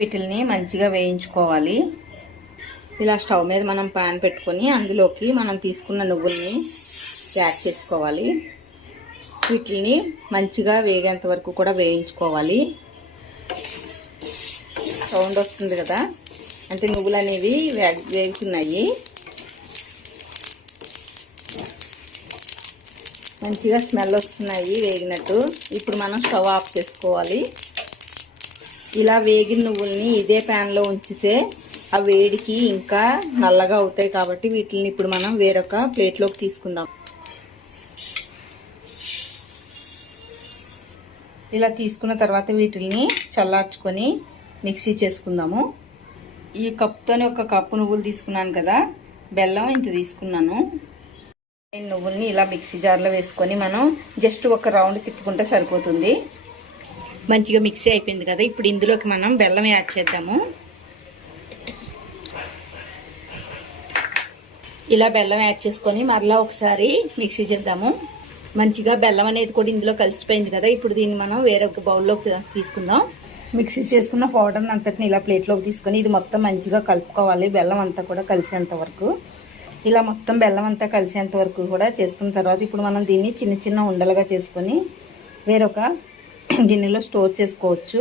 వీటిల్ని మంచిగా వేయించుకోవాలి. ఇలా స్టవ్ మీద మనం పాన్ పెట్టుకొని అందులోకి మనం తీసుకున్న నువ్వుల్ని యాడ్ చేసుకోవాలి. వీటిని మంచిగా వేగేంత వరకు కూడా వేయించుకోవాలి. సౌండ్ వస్తుంది కదా, అంటే నువ్వులు అనేవి వేగుతున్నాయి. మంచిగా స్మెల్ వస్తున్నాయి వేగినట్టు. ఇప్పుడు మనం స్టవ్ ఆఫ్ చేసుకోవాలి. ఇలా వేగిన నువ్వుల్ని ఇదే ప్యాన్లో ఉంచితే ఆ వేడికి ఇంకా నల్లగా అవుతాయి కాబట్టి వీటిని ఇప్పుడు మనం వేరొక ప్లేట్లోకి తీసుకుందాం. ఇలా తీసుకున్న తర్వాత వీటిని చల్లార్చుకొని మిక్సీ చేసుకుందాము. ఈ కప్తోనే ఒక కప్పు నువ్వులు తీసుకున్నాను కదా, బెల్లం ఇంత తీసుకున్నాను. నువ్వుల్ని ఇలా మిక్సీ జార్లో వేసుకొని మనం జస్ట్ ఒక రౌండ్ తిప్పుకుంటే సరిపోతుంది. మంచిగా మిక్సీ అయిపోయింది కదా, ఇప్పుడు ఇందులోకి మనం బెల్లం యాడ్ చేద్దాము. ఇలా బెల్లం యాడ్ చేసుకొని మరలా ఒకసారి మిక్సీ చేద్దాము. మంచిగా బెల్లం అనేది కూడా ఇందులో కలిసిపోయింది కదా, ఇప్పుడు దీన్ని మనం వేరొక బౌల్లోకి తీసుకుందాం. మిక్సీ చేసుకున్న పౌడర్ని అంతటిని ఇలా ప్లేట్లోకి తీసుకొని ఇది మొత్తం మంచిగా కలుపుకోవాలి. బెల్లం అంతా కూడా కలిసేంత వరకు ఇలా మొత్తం బెల్లం అంతా కలిసేంత వరకు కూడా చేసుకున్న తర్వాత ఇప్పుడు మనం దీన్ని చిన్న చిన్న ఉండలుగా చేసుకొని వేరొక గిన్నెలో స్టోర్ చేసుకోవచ్చు.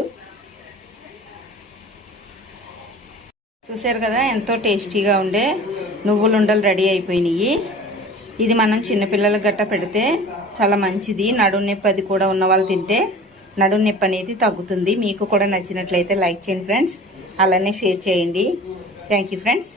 చూసారు కదా, ఎంతో టేస్టీగా ఉండే నువ్వుల ఉండలు రెడీ అయిపోయినాయి. ఇది మనం చిన్నపిల్లలకు గట్ట పెడితే చాలా మంచిది. నడుము నొప్పి అది కూడా ఉన్న వాళ్ళు తింటే నడుము నొప్పి అనేది తగ్గుతుంది. మీకు కూడా నచ్చినట్లయితే లైక్ చేయండి ఫ్రెండ్స్, అలానే షేర్ చేయండి. Thank you friends.